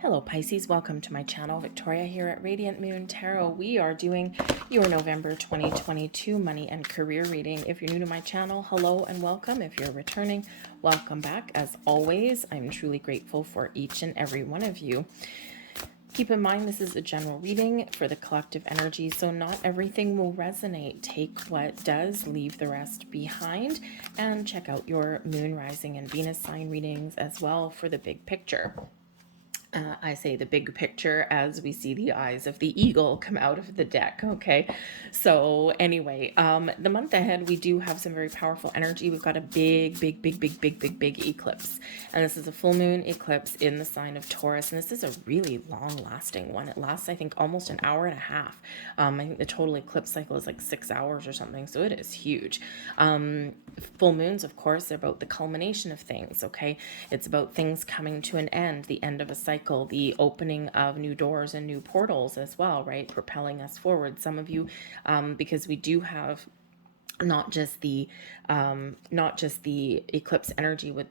Hello Pisces, welcome to my channel. Victoria here at Radiant Moon Tarot. We are doing your November 2022 money and career reading. If you're new to my channel, hello and welcome. If you're returning, welcome back. As always, I'm truly grateful for each and every one of you. Keep in mind, this is a general reading for the collective energy, so not everything will resonate. Take what does, leave the rest behind, and check out your moon, rising, and Venus sign readings as well for the big picture. I say the big picture as we see the eyes of the eagle come out of the deck. Okay, so anyway, the month ahead we do have some very powerful energy. We've got a big eclipse, and this is a full moon eclipse in the sign of Taurus, and this is a really long-lasting one. It lasts, I think, almost an hour and a half. I think the total eclipse cycle is like 6 hours or something, so it is huge. Full moons, of course, they're about the culmination of things. Okay, it's about things coming to an end, the end of a cycle, the opening of new doors and new portals as well, right? Propelling us forward. Some of you, because we do have not just the eclipse energy with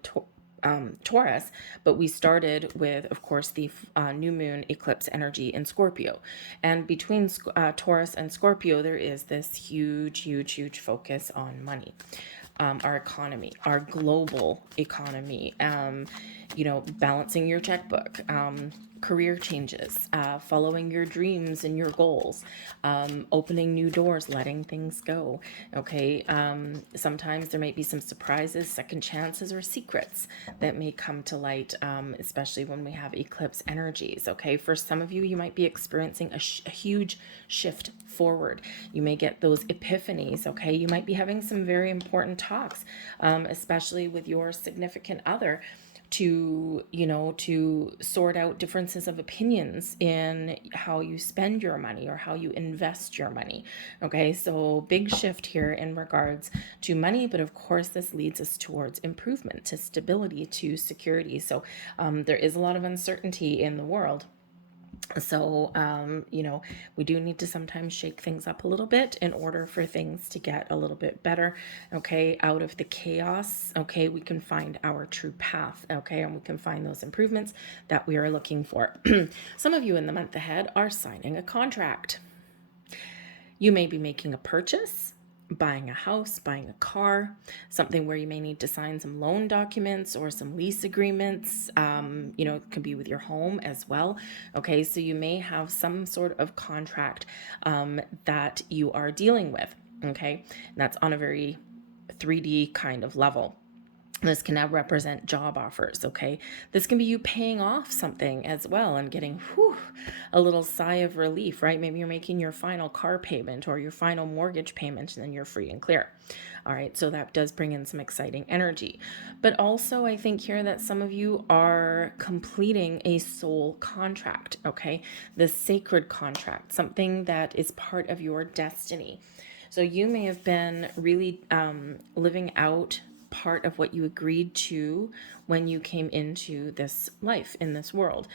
Taurus, but we started with, of course, the new moon eclipse energy in Scorpio. And between Taurus and Scorpio, there is this huge focus on money. Our economy, our global economy, balancing your checkbook, career changes, following your dreams and your goals, opening new doors, letting things go. Okay, sometimes there might be some surprises, second chances, or secrets that may come to light, especially when we have eclipse energies. Okay, for some of you, you might be experiencing a huge shift forward. You may get those epiphanies. Okay, you might be having some very important talks, especially with your significant other, to sort out differences of opinions in how you spend your money or how you invest your money. Okay, so big shift here in regards to money, but of course this leads us towards improvement, to stability, to security. So there is a lot of uncertainty in the world. So, we do need to sometimes shake things up a little bit in order for things to get a little bit better. Okay, out of the chaos, okay, we can find our true path. Okay, and we can find those improvements that we are looking for. Some of you in the month ahead are signing a contract. You may be making a purchase, buying a house, buying a car, something where you may need to sign some loan documents or some lease agreements. It can be with your home as well. Okay, so you may have some sort of contract that you are dealing with. Okay, and that's on a very 3D kind of level. This can now represent job offers, okay? This can be you paying off something as well and getting a little sigh of relief, right? Maybe you're making your final car payment or your final mortgage payment and then you're free and clear. All right, so that does bring in some exciting energy. But also I think here that some of you are completing a soul contract, okay? The sacred contract, something that is part of your destiny. So you may have been really living out part of what you agreed to when you came into this life in this world.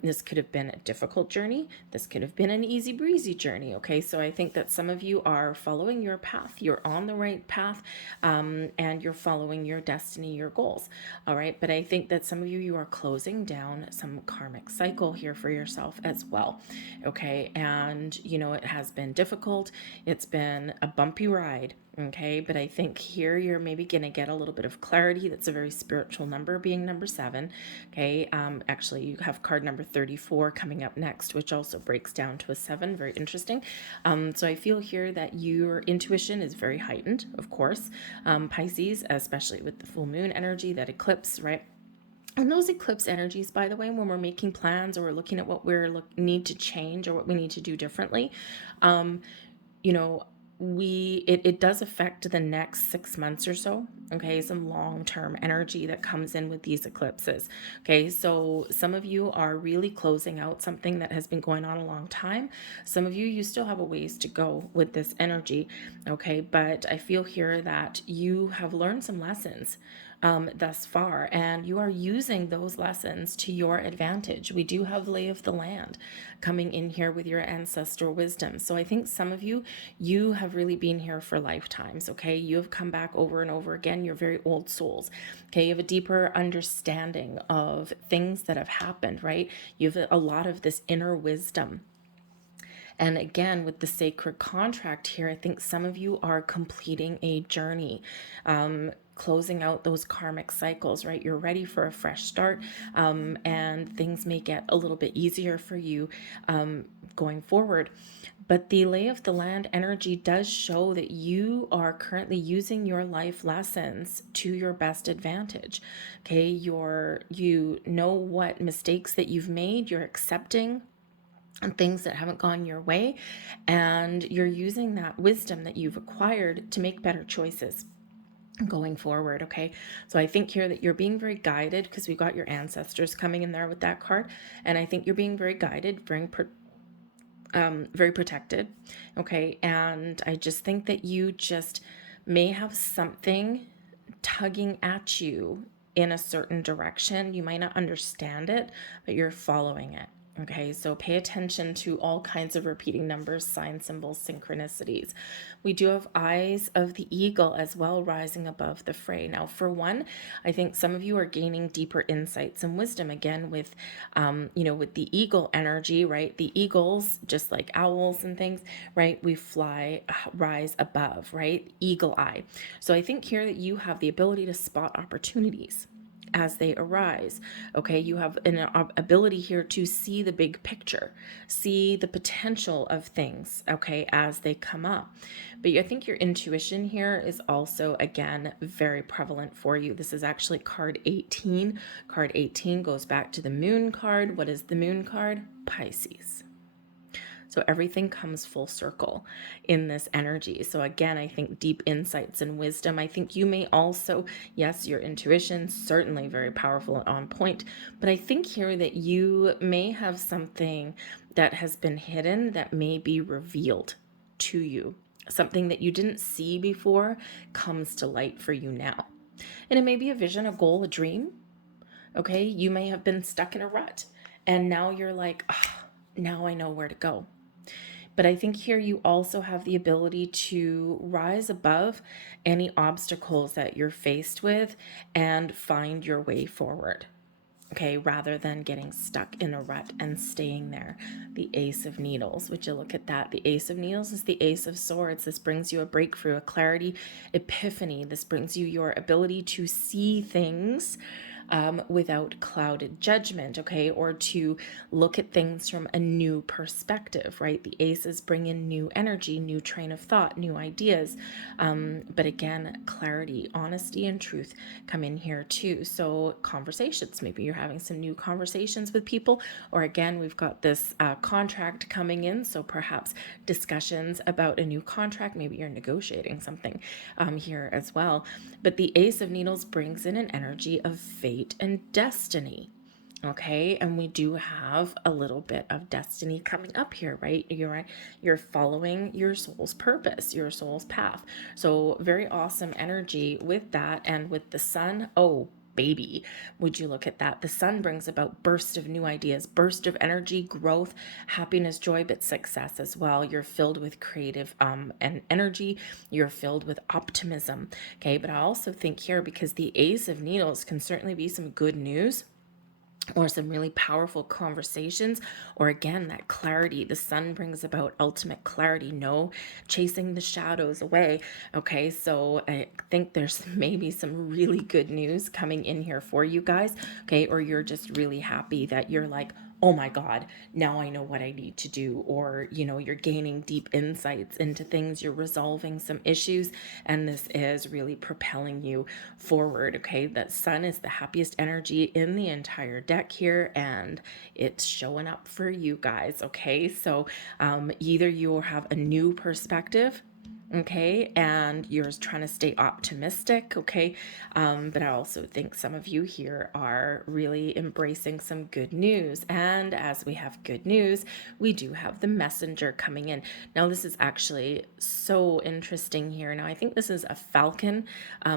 This could have been a difficult journey. This could have been an easy breezy journey. Okay, so I think that some of you are following your path. You're on the right path, and you're following your destiny, your goals. All right, but I think that some of you are closing down some karmic cycle here for yourself as well. Okay, and it has been difficult. It's been a bumpy ride. Okay, but I think here you're maybe going to get a little bit of clarity. That's a very spiritual number, being number 7. Okay, actually you have card number 34 coming up next, which also breaks down to a 7. Very interesting. So I feel here that your intuition is very heightened, of course, Pisces, especially with the full moon energy, that eclipse, right? And those eclipse energies, by the way, when we're making plans or we're looking at what we need to change or what we need to do differently, it does affect the next 6 months or so. Okay, some long-term energy that comes in with these eclipses. Okay, so some of you are really closing out something that has been going on a long time. Some of you still have a ways to go with this energy. Okay, but I feel here that you have learned some lessons thus far, and you are using those lessons to your advantage. We do have lay of the land coming in here with your ancestral wisdom. So I think some of you have really been here for lifetimes. Okay, you have come back over and over again. again, you're very old souls. Okay, you have a deeper understanding of things that have happened, right? You have a lot of this inner wisdom. And again, with the sacred contract here, I think some of you are completing a journey, closing out those karmic cycles, right? You're ready for a fresh start, and things may get a little bit easier for you going forward. But the lay of the land energy does show that you are currently using your life lessons to your best advantage. Okay, you know what mistakes that you've made, you're accepting and things that haven't gone your way, and you're using that wisdom that you've acquired to make better choices going forward. Okay, so I think here that you're being very guided, because we got your ancestors coming in there with that card, and I think you're being very guided, very protected. Okay, and I just think that you just may have something tugging at you in a certain direction. You might not understand it, but you're following it. Okay, so pay attention to all kinds of repeating numbers, signs, symbols, synchronicities. We do have eyes of the eagle as well rising above the fray. Now, for one, I think some of you are gaining deeper insights and wisdom again with, with the eagle energy, right? The eagles, just like owls and things, right? We fly, rise above, right? Eagle eye. So I think here that you have the ability to spot opportunities as they arise. Okay, you have an ability here to see the big picture, see the potential of things, okay, as they come up. But I think your intuition here is also, again, very prevalent for you. This is actually card 18. Card 18 goes back to the moon card. What is the moon card? Pisces. So everything comes full circle in this energy. So again, I think deep insights and wisdom. I think you may also, yes, your intuition, certainly very powerful and on point, but I think here that you may have something that has been hidden that may be revealed to you. Something that you didn't see before comes to light for you now. And it may be a vision, a goal, a dream. Okay, you may have been stuck in a rut and now you're like, oh, now I know where to go. But I think here you also have the ability to rise above any obstacles that you're faced with and find your way forward. Okay, rather than getting stuck in a rut and staying there. The Ace of Needles, would you look at that? The Ace of Needles is the Ace of Swords. This brings you a breakthrough, a clarity, epiphany. This brings you your ability to see things without clouded judgment, okay, or to look at things from a new perspective, right? The aces bring in new energy, new train of thought, new ideas. But again, clarity, honesty, and truth come in here too. So conversations, maybe you're having some new conversations with people, or again, we've got this contract coming in. So perhaps discussions about a new contract, maybe you're negotiating something here as well. But the Ace of Needles brings in an energy of fate and destiny. Okay, and we do have a little bit of destiny coming up here, right? You're following your soul's purpose, your soul's path. So very awesome energy with that. And with the sun, oh baby, would you look at that? The sun brings about burst of new ideas, burst of energy, growth, happiness, joy, but success as well. You're filled with creative and energy. You're filled with optimism. Okay, but I also think here, because the Ace of Needles can certainly be some good news or some really powerful conversations, or again, that clarity. The sun brings about ultimate clarity, no chasing the shadows away. Okay, so I think there's maybe some really good news coming in here for you guys. Okay, or you're just really happy that you're like, oh my God, now I know what I need to do. Or, you're gaining deep insights into things, you're resolving some issues, and this is really propelling you forward. Okay, that sun is the happiest energy in the entire deck here, and it's showing up for you guys. Okay, so either you have a new perspective, okay, and you're trying to stay optimistic, okay, but I also think some of you here are really embracing some good news. And as we have good news, we do have the messenger coming in. Now this is actually so interesting here. Now I think this is a falcon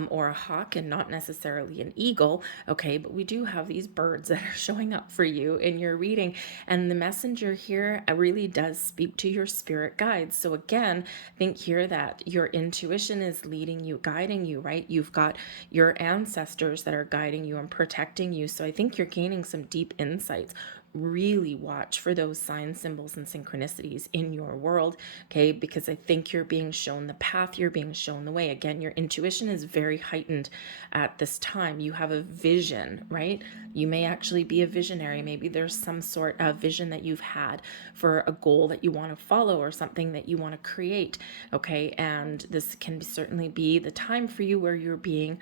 or a hawk and not necessarily an eagle, okay, but we do have these birds that are showing up for you in your reading, and the messenger here really does speak to your spirit guides. So again, I think here that that your intuition is leading you, guiding you, right? You've got your ancestors that are guiding you and protecting you. So I think you're gaining some deep insights. Really watch for those signs, symbols, and synchronicities in your world, okay? Because I think you're being shown the path, you're being shown the way. Again, your intuition is very heightened at this time. You have a vision, right? You may actually be a visionary. Maybe there's some sort of vision that you've had for a goal that you want to follow or something that you want to create, okay? And this can certainly be the time for you where you're being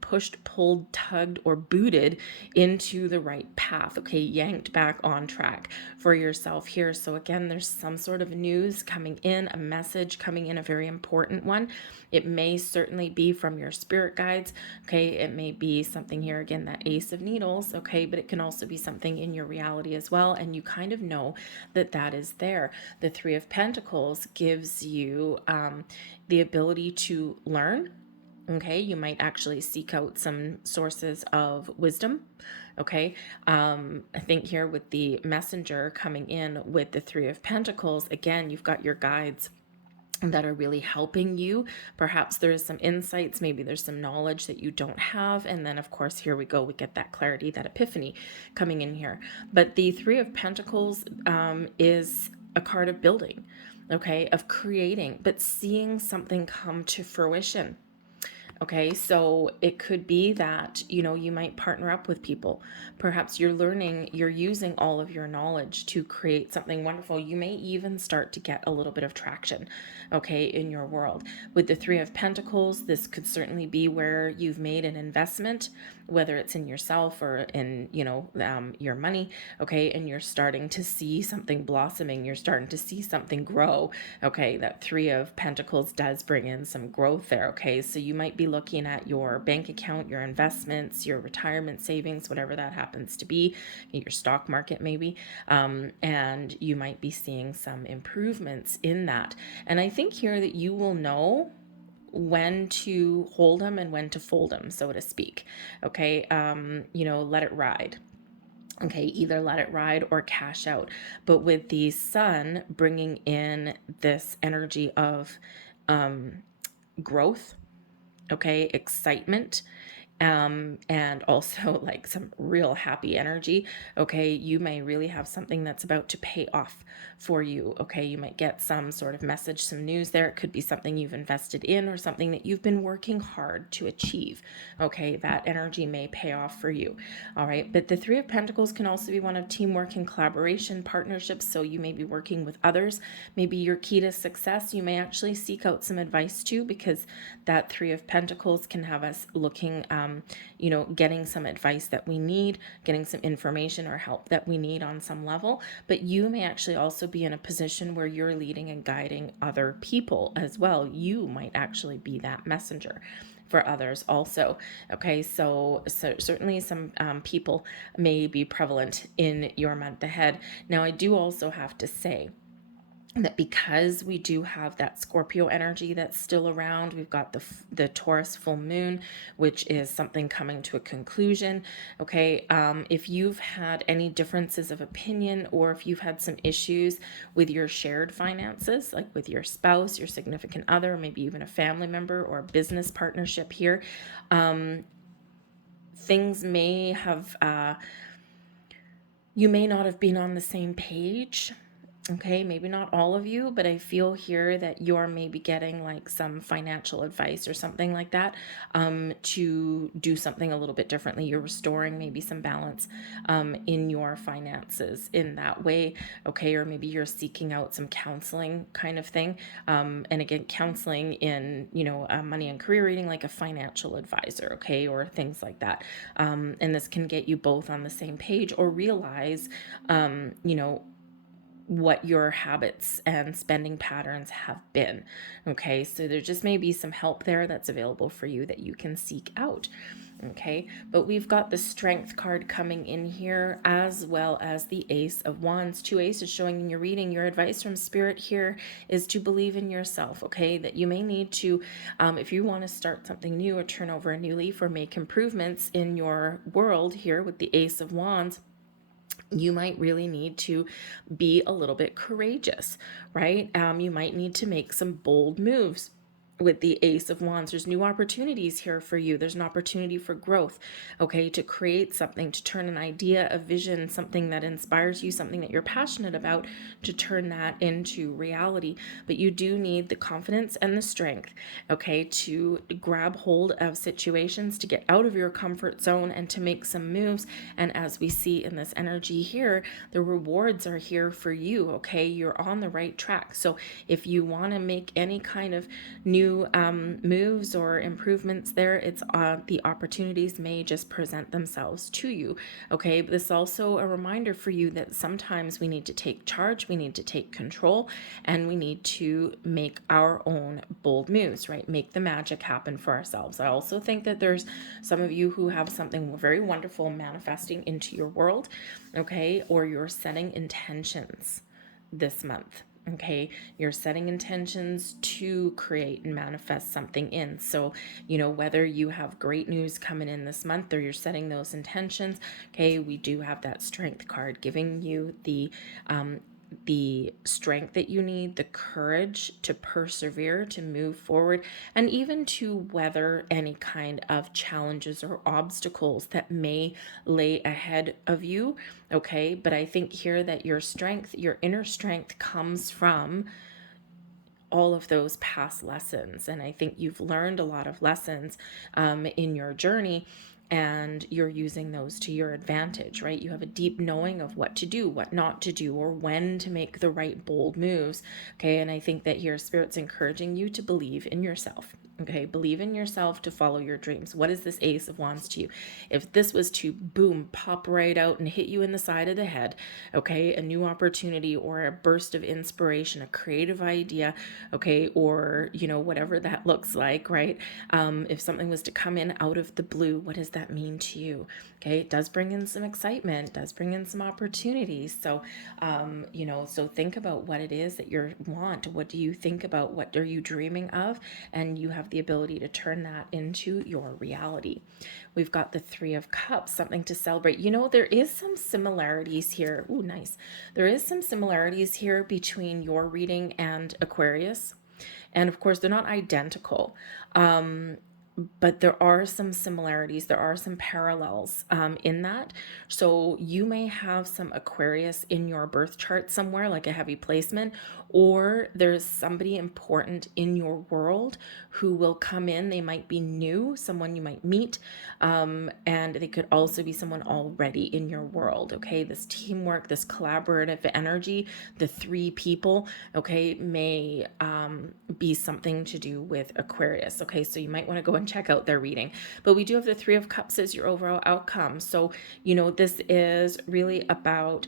pushed, pulled, tugged, or booted into the right path, okay? Yanked back on track for yourself here. So again, there's some sort of news coming in, a message coming in, a very important one. It may certainly be from your spirit guides, okay? It may be something here, again, that Ace of Needles, okay? But it can also be something in your reality as well, and you kind of know that that is there. The Three of Pentacles gives you the ability to learn. Okay, you might actually seek out some sources of wisdom. Okay, I think here with the Messenger coming in with the Three of Pentacles, again, you've got your guides that are really helping you. Perhaps there's some insights, maybe there's some knowledge that you don't have. And then, of course, here we go, we get that clarity, that epiphany coming in here. But the Three of Pentacles is a card of building, okay, of creating, but seeing something come to fruition. Okay, so it could be that, you might partner up with people. Perhaps you're using all of your knowledge to create something wonderful. You may even start to get a little bit of traction, okay, in your world. With the Three of Pentacles, this could certainly be where you've made an investment, whether it's in yourself or in, your money, okay, and you're starting to see something blossoming. You're starting to see something grow, okay. That Three of Pentacles does bring in some growth there, okay. So you might be looking at your bank account, your investments, your retirement savings, whatever that happens to be, your stock market maybe, and you might be seeing some improvements in that. And I think here that you will know when to hold them and when to fold them, so to speak. Okay, let it ride. Okay, either let it ride or cash out. But with the Sun bringing in this energy of growth, okay, excitement, and also like some real happy energy, okay, you may really have something that's about to pay off for you, okay. You might get some sort of message, some news there. It could be something you've invested in or something that you've been working hard to achieve, okay. That energy may pay off for you, all right. But the Three of Pentacles can also be one of teamwork and collaboration, partnerships. So you may be working with others. Maybe your key to success, you may actually seek out some advice too, because that Three of Pentacles can have us looking getting some advice that we need, getting some information or help that we need on some level. But you may actually also be in a position where you're leading and guiding other people as well. You might actually be that messenger for others also. Okay, so certainly some people may be prevalent in your month ahead. Now, I do also have to say that because we do have that Scorpio energy that's still around, we've got the Taurus full moon, which is something coming to a conclusion. Okay, if you've had any differences of opinion, or if you've had some issues with your shared finances, like with your spouse, your significant other, maybe even a family member or a business partnership here, things may have, you may not have been on the same page. Okay, maybe not all of you, but I feel here that you're maybe getting like some financial advice or something like that, to do something a little bit differently. You're restoring maybe some balance in your finances in that way, okay? Or maybe you're seeking out some counseling kind of thing. And again, counseling in, money and career reading, like a financial advisor, okay? Or things like that. And this can get you both on the same page, or realize, what your habits and spending patterns have been. Okay, so there just may be some help there that's available for you that you can seek out. Okay, but we've got the Strength card coming in here, as well as the Ace of Wands. Two aces showing in your reading. Your advice from Spirit here is to believe in yourself, okay? That you may need to, if you want to start something new or turn over a new leaf or make improvements in your world here with the Ace of Wands, you might really need to be a little bit courageous, right? You might need to make some bold moves. With the Ace of Wands, there's new opportunities here for you. There's an opportunity for growth, okay, to create something, to turn an idea, a vision, something that inspires you, something that you're passionate about, to turn that into reality. But you do need the confidence and the strength, okay, to grab hold of situations, to get out of your comfort zone and to make some moves. And as we see in this energy here, the rewards are here for you, okay? You're on the right track. So if you want to make any kind of new moves or improvements there, it's the opportunities may just present themselves to you, okay? But this is also a reminder for you that sometimes we need to take charge, we need to take control, and we need to make our own bold moves, right? Make the magic happen for ourselves. I also think that there's some of you who have something very wonderful manifesting into your world, okay? Or you're setting intentions this month. Okay, you're setting intentions to create and manifest something in. So, whether you have great news coming in this month or you're setting those intentions, okay, we do have that strength card giving you the strength that you need, the courage to persevere, to move forward, and even to weather any kind of challenges or obstacles that may lay ahead of you. Okay, but I think here that your strength, your inner strength, comes from all of those past lessons. And I think you've learned a lot of lessons in your journey, and you're using those to your advantage, right? You have a deep knowing of what to do, what not to do, or when to make the right bold moves. Okay, and I think that here Spirit's encouraging you to believe in yourself. Okay, believe in yourself to follow your dreams. What is this Ace of Wands to you? If this was to boom, pop right out and hit you in the side of the head, okay, a new opportunity or a burst of inspiration, a creative idea, okay, or, whatever that looks like, right? If something was to come in out of the blue, what does that mean to you? Okay, it does bring in some excitement, does bring in some opportunities. So, so think about what it is that you want. What do you think about? What are you dreaming of? And you have the ability to turn that into your reality. We've got the Three of Cups, something to celebrate. There is some similarities here. Ooh, nice. There is some similarities here between your reading and Aquarius. And of course, they're not identical. But there are some similarities, there are some parallels in that. So you may have some Aquarius in your birth chart somewhere, like a heavy placement, or there's somebody important in your world who will come in. They might be new, someone you might meet, and they could also be someone already in your world. Okay, this teamwork, this collaborative energy, the three people, okay, may be something to do with Aquarius. Okay, so you might want to go and check out their reading. But we do have the Three of Cups as your overall outcome. So, this is really about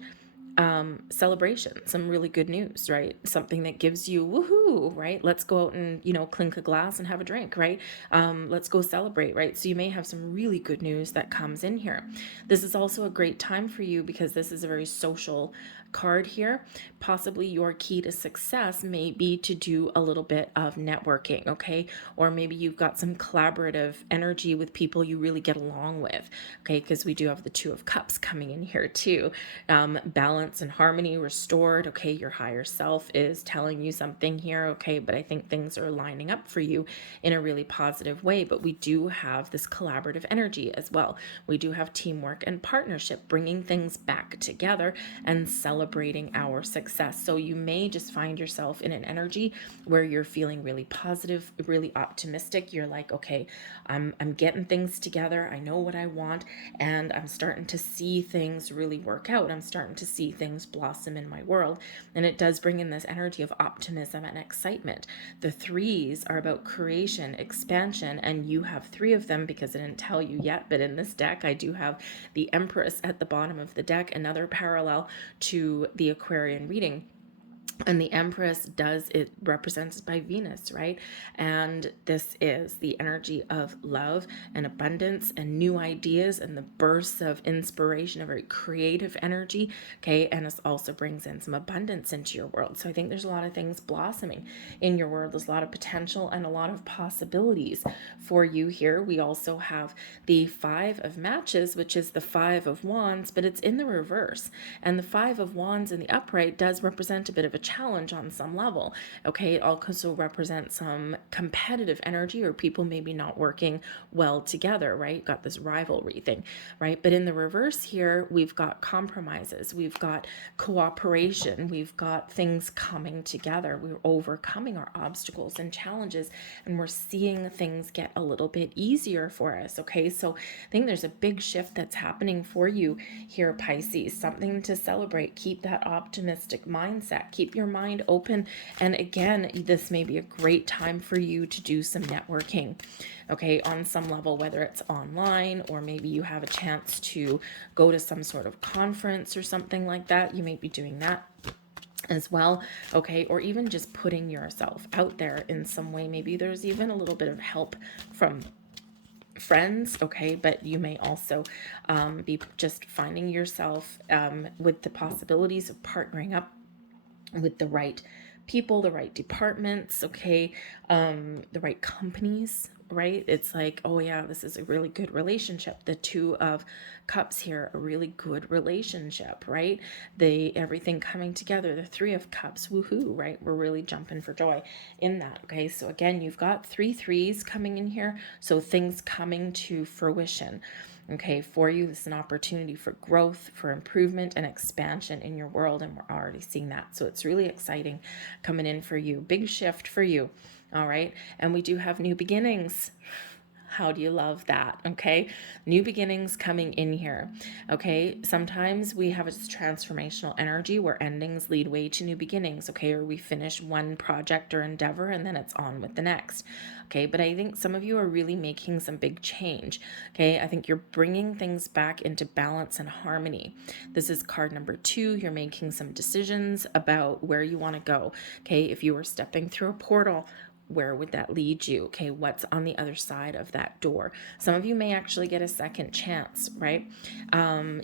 celebration, some really good news, right? Something that gives you woohoo, right? Let's go out and, clink a glass and have a drink, right? Let's go celebrate, right? So you may have some really good news that comes in here. This is also a great time for you because this is a very social card here. Possibly your key to success may be to do a little bit of networking, okay? Or maybe you've got some collaborative energy with people you really get along with, okay? Because we do have the Two of Cups coming in here too. Balance and harmony restored, okay? Your higher self is telling you something here, okay? But I think things are lining up for you in a really positive way. But we do have this collaborative energy as well. We do have teamwork and partnership, bringing things back together and celebrating our success. So you may just find yourself in an energy where you're feeling really positive, really optimistic. You're like, okay, I'm getting things together. I know what I want, and I'm starting to see things really work out. I'm starting to see things blossom in my world. And it does bring in this energy of optimism and excitement. The threes are about creation, expansion, and you have three of them because I didn't tell you yet, but in this deck, I do have the Empress at the bottom of the deck, another parallel to the Aquarian reading. And the Empress it represents by Venus, right? And this is the energy of love and abundance and new ideas and the bursts of inspiration, a very creative energy, okay? And this also brings in some abundance into your world. So I think there's a lot of things blossoming in your world. There's a lot of potential and a lot of possibilities for you here. We also have the Five of Matches, which is the Five of Wands, but it's in the reverse. And the Five of Wands in the upright does represent a bit of a challenge on some level. Okay, it also represents some competitive energy or people maybe not working well together, right? Got this rivalry thing, right? But in the reverse here, we've got compromises, we've got cooperation, we've got things coming together. We're overcoming our obstacles and challenges, and we're seeing things get a little bit easier for us. Okay, so I think there's a big shift that's happening for you here, Pisces. Something to celebrate. Keep that optimistic mindset. Keep your mind open. And again, this may be a great time for you to do some networking, okay, on some level, whether it's online or maybe you have a chance to go to some sort of conference or something like that. You may be doing that as well, okay, or even just putting yourself out there in some way. Maybe there's even a little bit of help from friends, okay, but you may also be just finding yourself with the possibilities of partnering up with the right people, the right departments, okay, the right companies, right? It's like, oh yeah, this is a really good relationship. The Two of Cups here, a really good relationship, right? Everything coming together. The Three of Cups, woohoo, right? We're really jumping for joy in that, okay? So again, you've got 3 threes coming in here, so things coming to fruition. Okay, for you, this is an opportunity for growth, for improvement and expansion in your world, and we're already seeing that. So it's really exciting coming in for you. Big shift for you. All right, and we do have new beginnings. How do you love that? Okay, new beginnings coming in here. Okay, sometimes we have this transformational energy where endings lead way to new beginnings. Okay, or we finish one project or endeavor and then it's on with the next. Okay, but I think some of you are really making some big change. Okay, I think you're bringing things back into balance and harmony. This is card number 2. You're making some decisions about where you want to go. Okay, if you were stepping through a portal, where would that lead you? Okay, what's on the other side of that door? Some of you may actually get a second chance, right?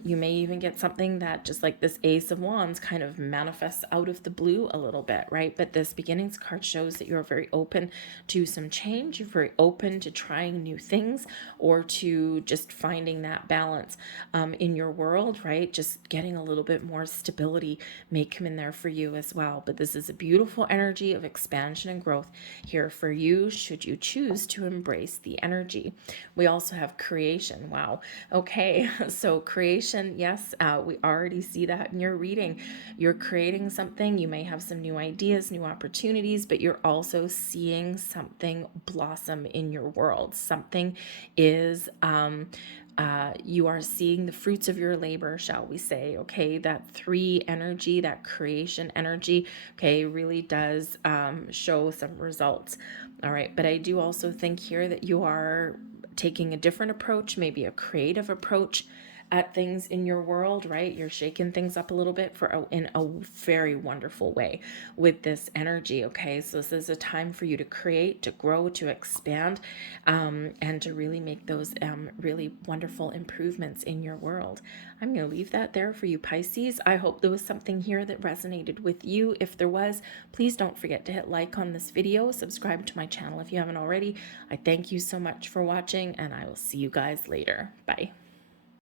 You may even get something that, just like this Ace of Wands, kind of manifests out of the blue a little bit, right? But this beginnings card shows that you're very open to some change. You're very open to trying new things or to just finding that balance in your world, right? Just getting a little bit more stability may come in there for you as well. But this is a beautiful energy of expansion and growth here for you, should you choose to embrace the energy. We also have creation. Wow. Okay, so creation, yes, we already see that in your reading. You're creating something. You may have some new ideas, new opportunities, but you're also seeing something blossom in your world. Something is you are seeing the fruits of your labor, shall we say, okay? That 3 energy, that creation energy, okay, really does show some results. All right, but I do also think here that you are taking a different approach, maybe a creative approach at things in your world, right? You're shaking things up a little bit in a very wonderful way with this energy, okay? So this is a time for you to create, to grow, to expand, and to really make those really wonderful improvements in your world. I'm going to leave that there for you, Pisces. I hope there was something here that resonated with you. If there was, please don't forget to hit like on this video, subscribe to my channel if you haven't already. I thank you so much for watching, and I will see you guys later. Bye.